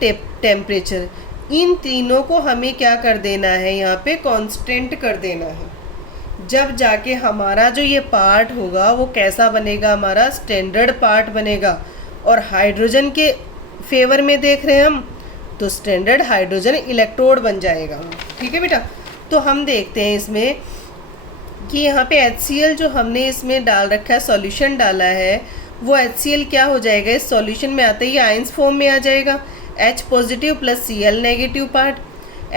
टेम्परेचर, इन तीनों को हमें क्या कर देना है, यहाँ पे कांस्टेंट कर देना है। जब जाके हमारा जो ये पार्ट होगा वो कैसा बनेगा, हमारा स्टैंडर्ड पार्ट बनेगा। और हाइड्रोजन के फेवर में देख रहे हैं हम, तो स्टैंडर्ड हाइड्रोजन इलेक्ट्रोड बन जाएगा। ठीक है बेटा, तो हम देखते हैं इसमें कि यहाँ पे HCl जो हमने इसमें डाल रखा है, सॉल्यूशन डाला है, वो HCl क्या हो जाएगा, इस सॉल्यूशन में आते ही आयंस फॉर्म में आ जाएगा। H positive plus Cl negative part,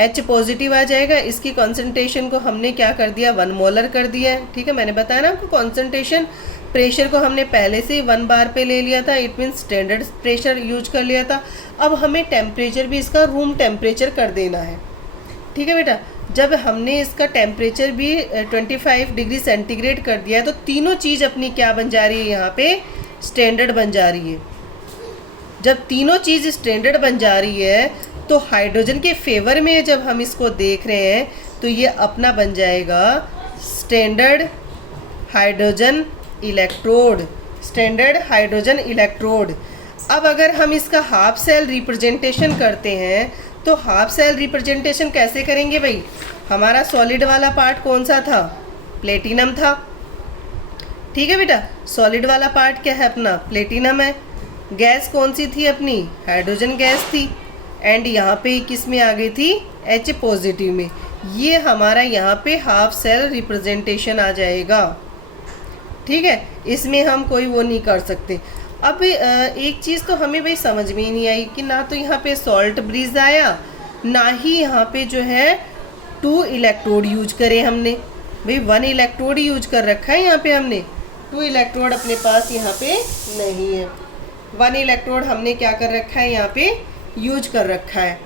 H positive आ जाएगा। इसकी कॉन्सेंट्रेशन को हमने क्या कर दिया, 1 मोलर कर दिया है। ठीक है, मैंने बताया ना आपको, कॉन्सेंट्रेशन प्रेशर को हमने पहले से ही 1 बार पे ले लिया था, it means standard pressure use कर लिया था। अब हमें टेम्परेचर भी इसका रूम टेम्परेचर कर देना है। ठीक है बेटा, जब हमने इसका टेम्परेचर भी 25 डिग्री सेंटीग्रेड कर दिया है, तो तीनों चीज़ अपनी क्या बन जा रही है, यहाँ पे स्टैंडर्ड बन जा रही है। जब तीनों चीज़ स्टैंडर्ड बन जा रही है तो हाइड्रोजन के फेवर में जब हम इसको देख रहे हैं तो ये अपना बन जाएगा standard hydrogen electrode, standard hydrogen electrode. अब अगर हम इसका हाफ सेल रिप्रेजेंटेशन करते हैं तो हाफ सेल रिप्रेजेंटेशन कैसे करेंगे भाई, हमारा सॉलिड वाला पार्ट कौन सा था, प्लेटिनम था। ठीक है बेटा, सॉलिड वाला पार्ट क्या है अपना, प्लेटिनम है। गैस कौन सी थी अपनी, हाइड्रोजन गैस थी। एंड यहाँ पे किस में आ गई थी, H पॉजिटिव में। ये हमारा यहाँ पे हाफ सेल रिप्रेजेंटेशन आ जाएगा। ठीक है, इसमें हम कोई वो नहीं कर सकते। अब एक चीज़ तो हमें भाई समझ में ही नहीं आई कि ना तो यहाँ पे सॉल्ट ब्रिज आया, ना ही यहाँ पे जो है 2 इलेक्ट्रोड यूज करे हमने। भाई 1 इलेक्ट्रोड यूज कर रखा है यहाँ पे हमने, 2 इलेक्ट्रोड अपने पास यहाँ पे नहीं है। 1 इलेक्ट्रोड हमने क्या कर रखा है, यहाँ पे यूज कर रखा है।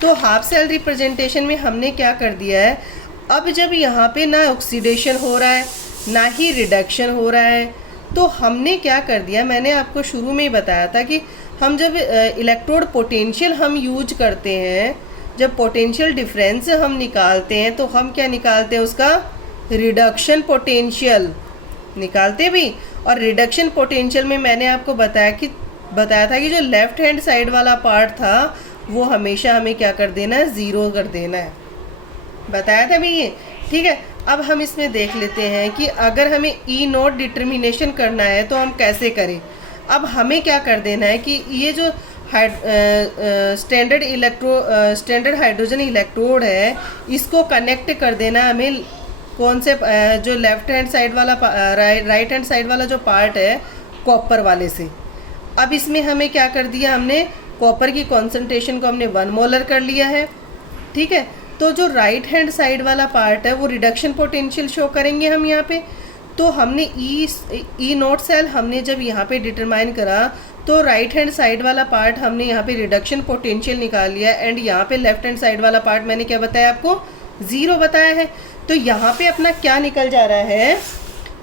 तो हाफ सेल रिप्रेजेंटेशन में हमने क्या कर दिया है, अब जब यहाँ पे ना ऑक्सीडेशन हो रहा है ना ही रिडक्शन हो रहा है, तो हमने क्या कर दिया, मैंने आपको शुरू में ही बताया था कि हम जब इलेक्ट्रोड पोटेंशियल हम यूज करते हैं, जब पोटेंशियल डिफरेंस हम निकालते हैं तो हम क्या निकालते हैं, उसका रिडक्शन पोटेंशियल निकालते हैं भाई। और रिडक्शन पोटेंशियल में मैंने आपको बताया था कि जो लेफ्ट हैंड साइड वाला पार्ट था वो हमेशा हमें क्या कर देना है, 0 कर देना है, बताया था भाई ये। ठीक है, अब हम इसमें देख लेते हैं कि अगर हमें E0 डिटर्मिनेशन करना है तो हम कैसे करें। अब हमें क्या कर देना है कि ये जो स्टैंडर्ड हाइड्रोजन इलेक्ट्रोड है, इसको कनेक्ट कर देना है हमें कौन से जो लेफ्ट हैंड साइड वाला राइट हैंड साइड वाला जो पार्ट है कॉपर वाले से। अब इसमें हमें क्या कर दिया, हमने कॉपर की कॉन्सेंट्रेशन को हमने 1 मोलर कर लिया है। ठीक है, तो जो राइट हैंड साइड वाला पार्ट है वो रिडक्शन पोटेंशियल शो करेंगे हम यहाँ पे। तो हमने E0 सेल हमने जब यहाँ पे डिटरमाइन करा तो राइट हैंड साइड वाला पार्ट हमने यहाँ पे रिडक्शन पोटेंशियल निकाल लिया, एंड यहाँ पे लेफ्ट हैंड साइड वाला पार्ट मैंने क्या बताया आपको, 0 बताया है। तो यहाँ पे अपना क्या निकल जा रहा है,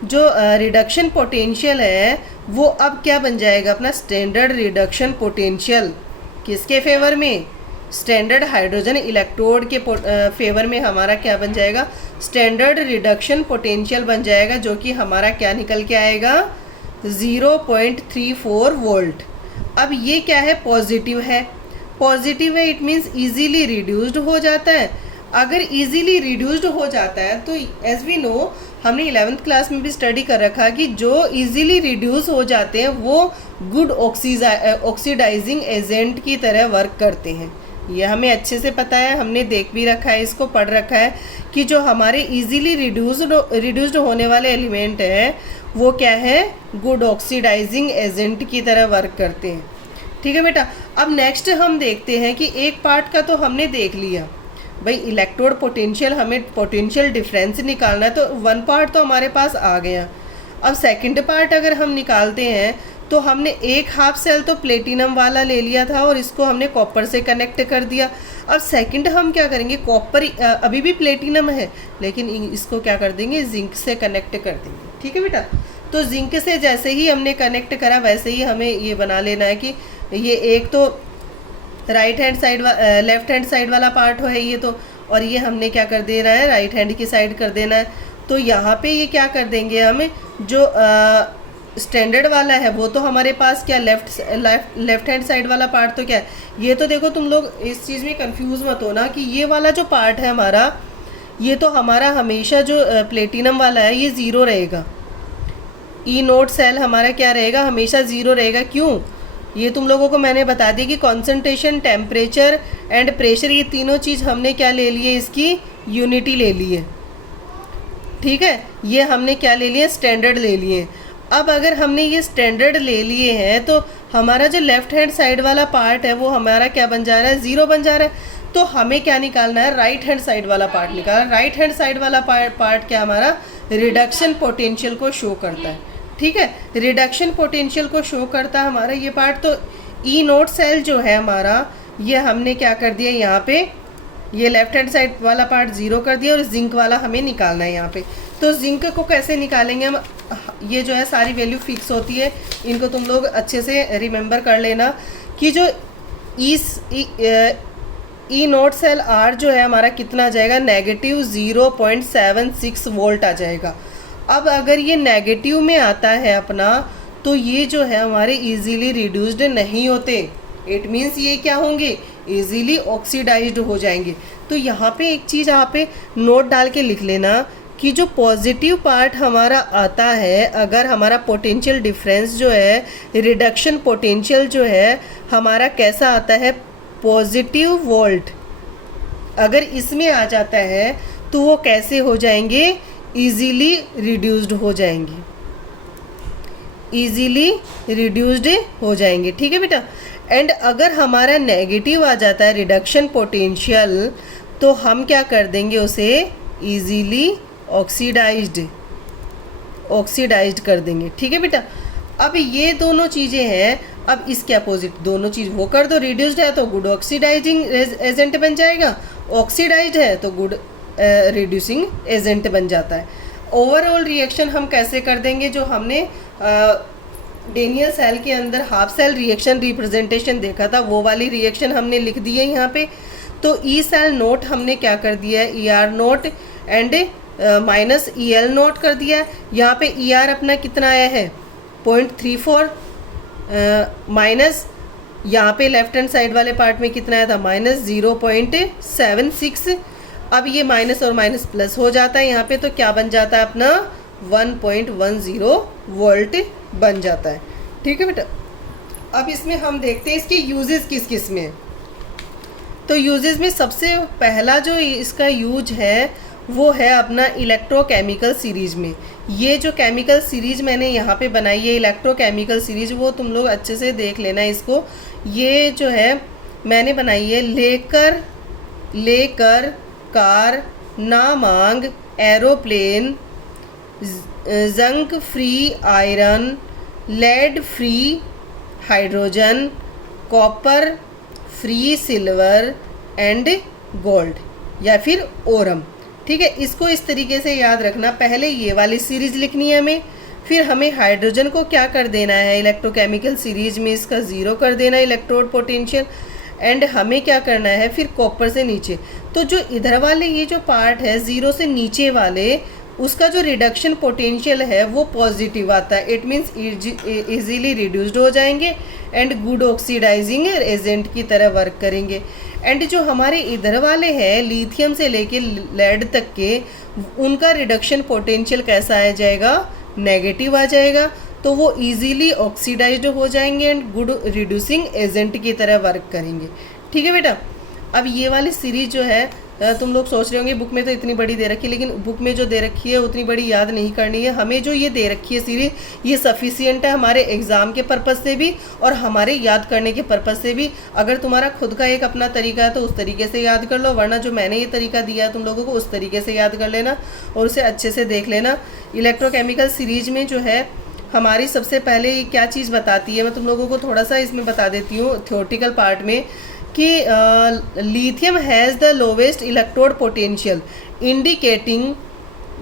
जो रिडक्शन पोटेंशियल है वो अब क्या बन जाएगा, अपना स्टैंडर्ड रिडक्शन पोटेंशियल। किसके फेवर में, स्टैंडर्ड हाइड्रोजन इलेक्ट्रोड के फेवर में हमारा क्या बन जाएगा, स्टैंडर्ड रिडक्शन पोटेंशियल बन जाएगा, जो कि हमारा क्या निकल के आएगा, 0.34 वोल्ट। अब ये क्या है, पॉजिटिव है। पॉजिटिव है, इट मीन्स इजीली रिड्यूस्ड हो जाता है। अगर इजीली रिड्यूस्ड हो जाता है तो एज वी नो, हमने 11th क्लास में भी स्टडी कर रखा कि जो इजीली रिड्यूस हो जाते हैं वो गुड ऑक्सीडाइजिंग एजेंट की तरह वर्क करते हैं। ये हमें अच्छे से पता है, हमने देख भी रखा है, इसको पढ़ रखा है कि जो हमारे इजीली रिड्यूस्ड होने वाले एलिमेंट हैं वो क्या है, गुड ऑक्सीडाइजिंग एजेंट की तरह वर्क करते हैं। ठीक है बेटा, अब नेक्स्ट हम देखते हैं कि एक पार्ट का तो हमने देख लिया, भाई इलेक्ट्रोड पोटेंशियल, हमें पोटेंशियल डिफरेंस निकालना है, तो वन पार्ट तो हमारे पास आ गया। अब सेकंड पार्ट अगर हम निकालते हैं तो हमने एक हाफ सेल तो प्लेटिनम वाला ले लिया था और इसको हमने कॉपर से कनेक्ट कर दिया। अब सेकंड हम क्या करेंगे, कॉपर अभी भी प्लेटिनम है लेकिन इसको क्या कर देंगे, जिंक से कनेक्ट कर देंगे। ठीक है बेटा, तो जिंक से जैसे ही हमने कनेक्ट करा वैसे ही हमें ये बना लेना है कि ये एक तो right hand side left hand side वाला पार्ट है ये तो, और ये हमने क्या कर देना है, राइट हैंड की साइड कर देना है। तो यहाँ पे ये क्या कर देंगे, हमें जो स्टैंडर्ड वाला है वो तो हमारे पास क्या लेफ्ट हैंड साइड वाला पार्ट तो क्या है, ये तो देखो तुम लोग इस चीज़ में कंफ्यूज मत होना कि ये वाला जो पार्ट है हमारा, ये तो हमारा हमेशा जो प्लेटिनम वाला है ये ज़ीरो रहेगा। ई नोट सेल हमारा क्या रहेगा, हमेशा ज़ीरो रहेगा। क्यों, ये तुम लोगों को मैंने बता दिया कि कॉन्सेंट्रेशन, टेम्परेचर एंड प्रेशर, ये तीनों चीज़ हमने क्या ले लिए, इसकी यूनिटी ले ली है। ठीक है, ये हमने क्या ले लिया, स्टैंडर्ड ले लिए। अब अगर हमने ये स्टैंडर्ड ले लिए हैं तो हमारा जो लेफ्ट हैंड साइड वाला पार्ट है वो हमारा क्या बन जा रहा है, ज़ीरो बन जा रहा है। तो हमें क्या निकालना है, राइट हैंड साइड वाला पार्ट निकालना। राइट हैंड साइड वाला पार्ट क्या हमारा रिडक्शन पोटेंशियल को शो करता है। ठीक है, रिडक्शन पोटेंशियल को शो करता है हमारा ये पार्ट। तो ई नोट सेल जो है हमारा, ये हमने क्या कर दिया, यहाँ पे ये लेफ्ट हैंड साइड वाला पार्ट ज़ीरो कर दिया और जिंक वाला हमें निकालना है यहाँ पे। तो जिंक को कैसे निकालेंगे हम, ये जो है सारी वैल्यू फिक्स होती है, इनको तुम लोग अच्छे से रिमेंबर कर लेना कि जो ई नोट सेल आर जो है हमारा कितना आ जाएगा, नेगेटिव 0.76 वोल्ट आ जाएगा। अब अगर ये नेगेटिव में आता है अपना, तो ये जो है हमारे इजीली रिड्यूस्ड नहीं होते। इट मीन्स ये क्या होंगे, इजीली ऑक्सीडाइज्ड हो जाएंगे। तो यहाँ पे एक चीज़ आप नोट डाल के लिख लेना कि जो पॉजिटिव पार्ट हमारा आता है, अगर हमारा पोटेंशियल डिफरेंस जो है, रिडक्शन पोटेंशियल जो है हमारा कैसा आता है, पॉजिटिव वोल्ट, अगर इसमें आ जाता है तो वो कैसे हो जाएंगे, इजीली रिड्यूस्ड हो जाएंगे, इजीली रिड्यूस्ड हो जाएंगे। ठीक है बेटा, एंड अगर हमारा नेगेटिव आ जाता है रिडक्शन पोटेंशियल, तो हम क्या कर देंगे, उसे इजीली ऑक्सीडाइज्ड कर देंगे। ठीक है बेटा, अब ये दोनों चीज़ें हैं। अब इसके अपोजिट दोनों चीज़ वो कर दो, रिड्यूस्ड है तो गुड ऑक्सीडाइजिंग एजेंट बन जाएगा, ऑक्सीडाइज्ड है तो गुड रिड्यूसिंग एजेंट बन जाता है। ओवरऑल रिएक्शन हम कैसे कर देंगे, जो हमने डेनियल सेल के अंदर हाफ सेल रिएक्शन रिप्रेजेंटेशन देखा था, वो वाली रिएक्शन हमने लिख दी है यहाँ पे। तो ई सेल नोट हमने क्या कर दिया है, E R note and minus E L note कर दिया है। यहाँ पे ई आर अपना कितना आया है, 0.34 माइनस यहाँ पे लेफ्ट हैंड साइड वाले पार्ट में कितना आया था, माइनस 0.76। अब ये माइनस और माइनस प्लस हो जाता है यहाँ पे, तो क्या बन जाता है अपना 1.10 वोल्ट बन जाता है। ठीक है बेटा, अब इसमें हम देखते हैं इसके यूजेस किस किस में। तो यूजेस में सबसे पहला जो इसका यूज है वो है अपना इलेक्ट्रोकेमिकल सीरीज में। ये जो केमिकल सीरीज मैंने यहाँ पे बनाई है, इलेक्ट्रोकेमिकल सीरीज, वो तुम लोग अच्छे से देख लेना इसको। ये जो है मैंने बनाई है, लेकर कार, नामांग, aeroplane, junk free iron, lead free hydrogen, copper free silver and gold, या फिर ओरम। ठीक है, इसको इस तरीके से याद रखना। पहले ये वाली सीरीज लिखनी है हमें, फिर हमें हाइड्रोजन को क्या कर देना है, इलेक्ट्रोकेमिकल सीरीज में इसका ज़ीरो कर देना इलेक्ट्रोड पोटेंशियल, एंड हमें क्या करना है फिर कॉपर से नीचे। तो जो इधर वाले ये जो पार्ट है ज़ीरो से नीचे वाले, उसका जो रिडक्शन पोटेंशियल है वो पॉजिटिव आता है। इट मीन्स इजीली रिड्यूस्ड हो जाएंगे एंड गुड ऑक्सीडाइजिंग एजेंट की तरह वर्क करेंगे। एंड जो हमारे इधर वाले हैं लिथियम से लेके लेड तक के, उनका रिडक्शन पोटेंशियल कैसा आ जाएगा, नेगेटिव आ जाएगा। तो वो इजीली ऑक्सीडाइज्ड हो जाएंगे एंड गुड रिड्यूसिंग एजेंट की तरह वर्क करेंगे। ठीक है बेटा, अब ये वाली सीरीज जो है तुम लोग सोच रहे होंगे बुक में तो इतनी बड़ी दे रखी है, लेकिन बुक में जो दे रखी है उतनी बड़ी याद नहीं करनी है हमें। जो ये दे रखी है सीरीज, ये सफिशियंट है हमारे एग्ज़ाम के पर्पज़ से भी और हमारे याद करने के पर्पज़ से भी। अगर तुम्हारा खुद का एक अपना तरीका है तो उस तरीके से याद कर लो, वरना जो मैंने ये तरीका दिया है तुम लोगों को उस तरीके से याद कर लेना और उसे अच्छे से देख लेना। इलेक्ट्रोकेमिकल सीरीज में जो है हमारी सबसे पहले ये क्या चीज़ बताती है, मैं तुम लोगों को थोड़ा सा इसमें बता देती हूँ थ्योरेटिकल पार्ट में, कि lithium has the lowest electrode potential indicating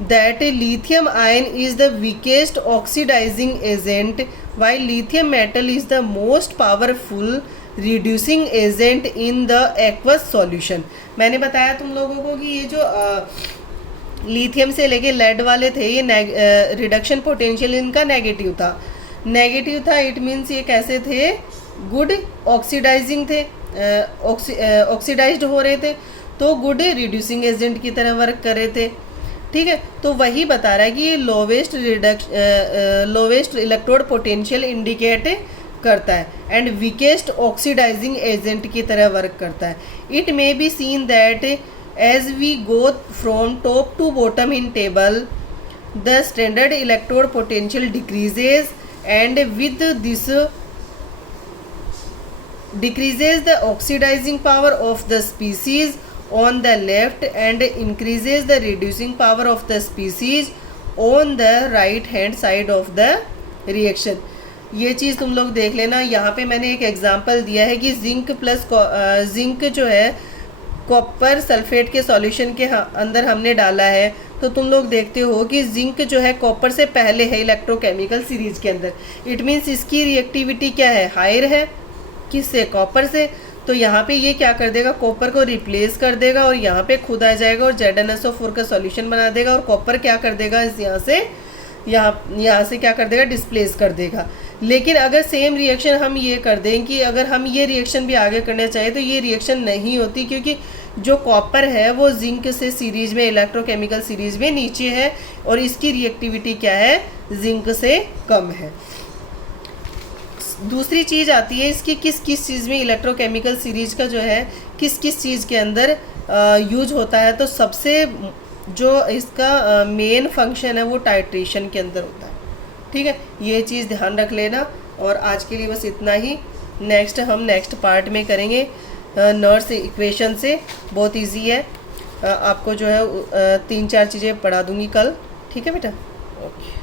that lithium ion is the weakest oxidising agent while lithium metal is the most powerful reducing agent in the aqueous solution. मैंने बताया तुम लोगों को कि ये जो लिथियम से लेके लेड वाले थे, ये रिडक्शन पोटेंशियल इनका नेगेटिव था। इट मीन्स ये कैसे थे, गुड ऑक्सीडाइजिंग थे, ऑक्सीडाइज्ड हो रहे थे, तो गुड रिड्यूसिंग एजेंट की तरह वर्क कर रहे थे। ठीक है, तो वही बता रहा है कि ये लोवेस्ट इलेक्ट्रोड पोटेंशियल इंडिकेट करता है एंड वीकेस्ट ऑक्सीडाइजिंग एजेंट की तरह वर्क करता है। It may be seen that as we go from top to bottom in table the standard electrode potential decreases and with this decreases the oxidizing power of the species on the left and increases the reducing power of the species on the right hand side of the reaction। ये चीज़ तुम लोग देख लेना। यहाँ पे मैंने एक example दिया है कि जिंक प्लस जिंक जो है कॉपर सल्फेट के सॉल्यूशन के अंदर हमने डाला है, तो तुम लोग देखते हो कि जिंक जो है कॉपर से पहले है इलेक्ट्रोकेमिकल सीरीज के अंदर। इट मीन्स इसकी रिएक्टिविटी क्या है, हायर है, किससे, कॉपर से। तो यहाँ पे ये क्या कर देगा, कॉपर को रिप्लेस कर देगा और यहाँ पे खुद आ जाएगा और ZnSO4 का सॉल्यूशन बना देगा और कॉपर क्या कर देगा, इस यहाँ से क्या कर देगा, डिस्प्लेस कर देगा। लेकिन अगर सेम रिएक्शन हम ये कर दें कि अगर हम ये रिएक्शन भी आगे करना चाहें तो ये रिएक्शन नहीं होती, क्योंकि जो कॉपर है वो जिंक से सीरीज में, इलेक्ट्रोकेमिकल सीरीज में नीचे है और इसकी रिएक्टिविटी क्या है, जिंक से कम है। दूसरी चीज़ आती है इसकी किस किस चीज़ में इलेक्ट्रोकेमिकल सीरीज का जो है किस किस चीज़ के अंदर यूज होता है। तो सबसे जो इसका मेन फंक्शन है वो टाइट्रेशन के अंदर होता है। ठीक है, ये चीज़ ध्यान रख लेना। और आज के लिए बस इतना ही। हम नेक्स्ट पार्ट में करेंगे नर्स इक्वेशन से, बहुत इजी है। आपको जो है 3-4 चीज़ें पढ़ा दूंगी कल। ठीक है बेटा, ओके।